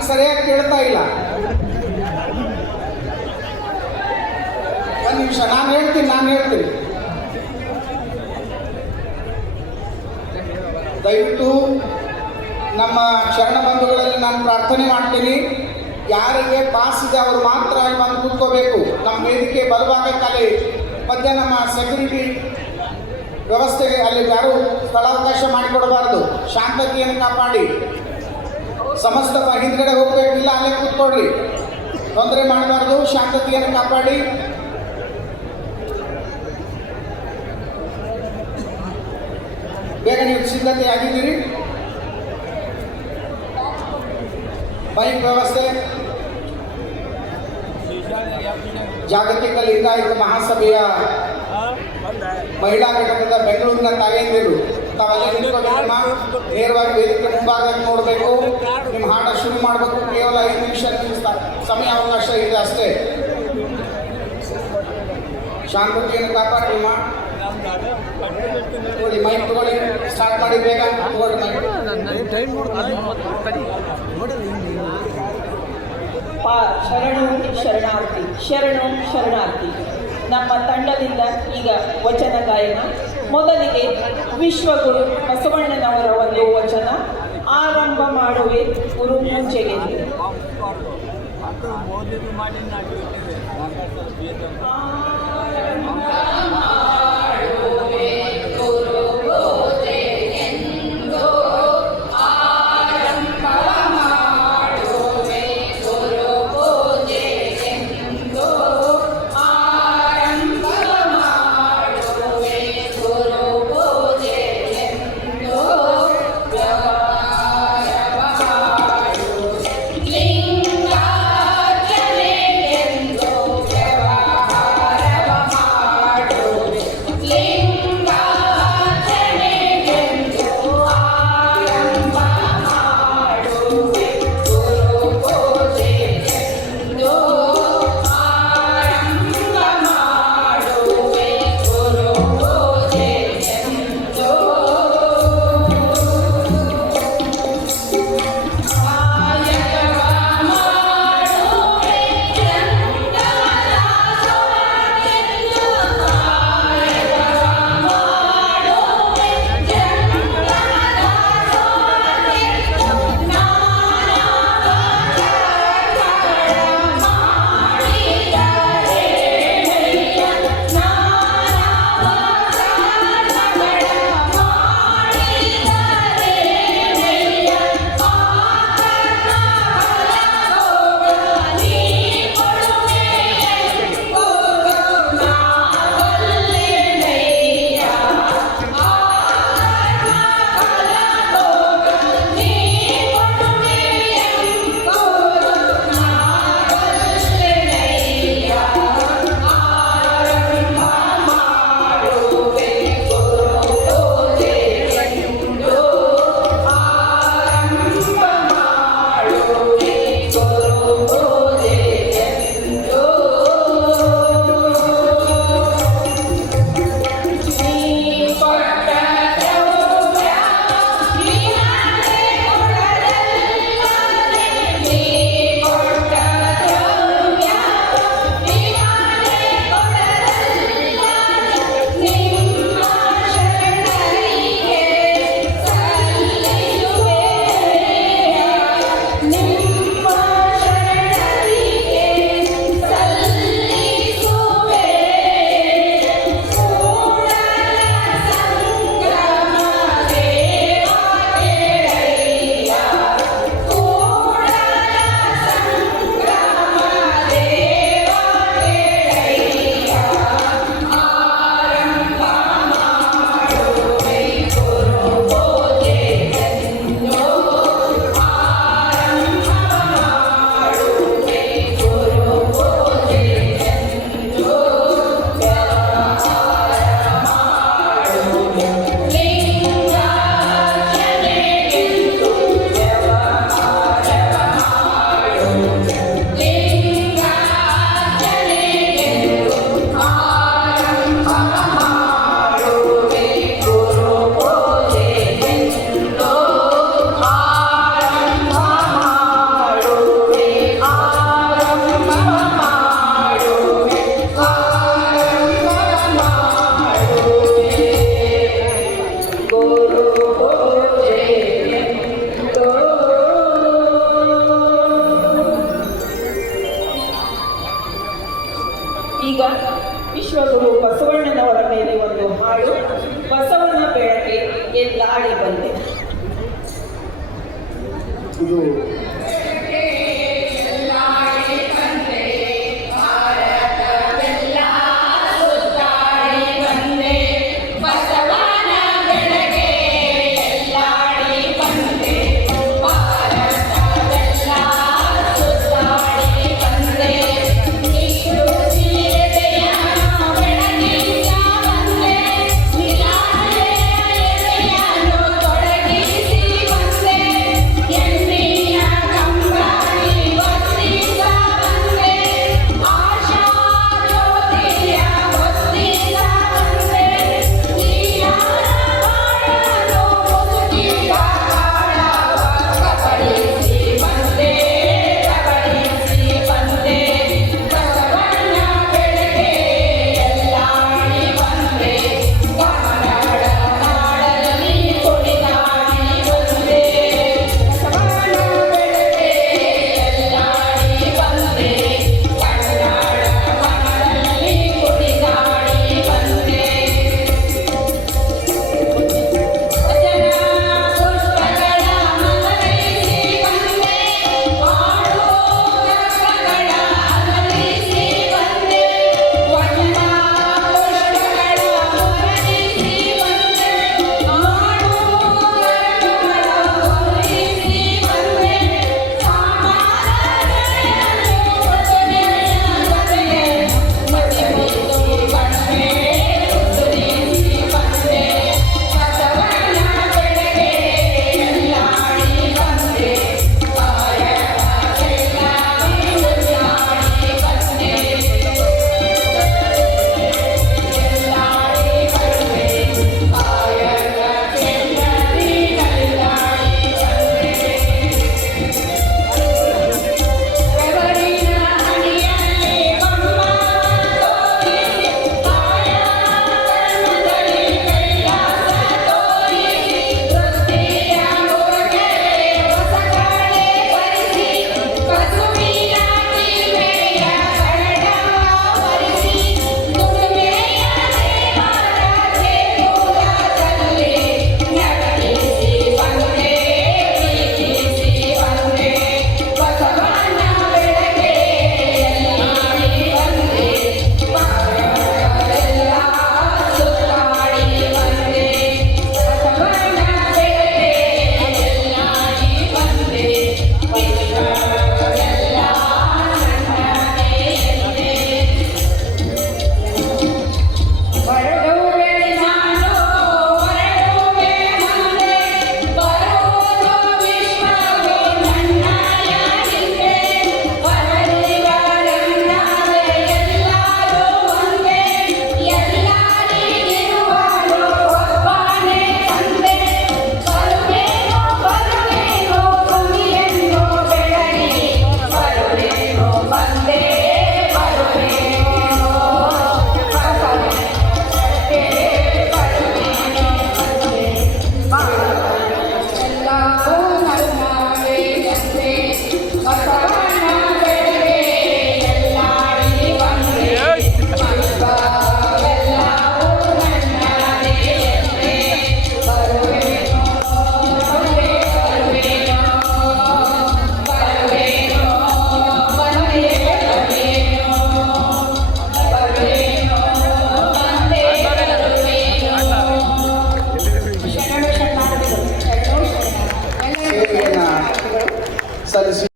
ನನಗೆ ಸರಿಯಾಗಿ ಕೇಳ್ತಾ ಇಲ್ಲ. ಒಂದು ನಿಮಿಷ, ನಾನು ಹೇಳ್ತೀನಿ. ದಯವಿಟ್ಟು ನಮ್ಮ ಶರಣ ಬಂಧುಗಳಲ್ಲಿ ನಾನು ಪ್ರಾರ್ಥನೆ ಮಾಡ್ತೀನಿ, ಯಾರಿಗೆ ಪಾಸ್ ಇದೆ ಅವರು ಮಾತ್ರ ಅಲ್ಲಿ ಬಂದು ಕೂತ್ಕೋಬೇಕು. ನಮ್ಮ ವೇದಿಕೆ ಬಲಭಾಗಕ್ಕಲ್ಲಿ ಮಧ್ಯ ನಮ್ಮ ಸೆಕ್ಯೂರಿಟಿ ವ್ಯವಸ್ಥೆಗೆ ಅಲ್ಲಿ ಯಾರು ಸ್ಥಳಾವಕಾಶ ಮಾಡಿಕೊಡಬಾರ್ದು. ಶಾಂತತೆಯನ್ನು ಕಾಪಾಡಿ, ಸಮಸ್ತ ಹಿಂದ್ಗಡೆ ಹೋಗ್ಬೇಕು, ಇಲ್ಲ ಅಲ್ಲೇ ಕೂತ್ಕೊಡ್ರಿ, ತೊಂದರೆ ಮಾಡಬಾರ್ದು. ಶಾಂತತೆಯನ್ನು ಕಾಪಾಡಿ. ಬೇಗ ನೀವು ಸಿದ್ಧತೆ ಆಗಿದ್ದೀರಿ. ಬೈಕ್ ವ್ಯವಸ್ಥೆ, ಜಾಗತಿಕ ಲಿಂಗಾಯತ ಮಹಾಸಭೆಯ ಮಹಿಳಾ ಘಟಕದ ಬೆಂಗಳೂರಿನ ತಾಯಂದಿರು ತಾವೆಲ್ಲ ನಿಂತ್ಕೋಬೇಕಮ್ಮ. ನೇರವಾಗಿ ವೇದಿಕೆ ಮುಂಭಾಗಕ್ಕೆ ನೋಡಬೇಕು. ನಿಮ್ಮ ಹಾಡ ಶುರು ಮಾಡಬೇಕು. ಕೇವಲ 5 ನಿಮಿಷ ಸಮಯ ಅವಕಾಶ ಇದೆ ಅಷ್ಟೇ. ಶಾಂತತೆಯನ್ನು ಕಾಪಾಡಿಮ್ಮ. ನೋಡಿ, ಮೈಕ್ ತಗೊಳ್ಳಿ, ಸ್ಟಾರ್ಟ್ ಮಾಡಿ, ಬೇಗ ತಗೊಳ್ಳಿ ಮೈಕ್. ಶರಣು ಶರಣಾರ್ಥಿ, ಶರಣು ಶರಣಾರ್ಥಿ. ನಮ್ಮ ತಂಡದಿಂದ ಈಗ ವಚನ ಗಾಯನ. ಮೊದಲಿಗೆ ವಿಶ್ವಗುರು ಬಸವಣ್ಣನವರ ಒಂದು ವಚನ. ಆರಂಭ ಮಾಡುವೆ ಗುರು ಪೂಜೆಗೆ. Linga ತಾಳಿ ಬಂದೆ. ಇದು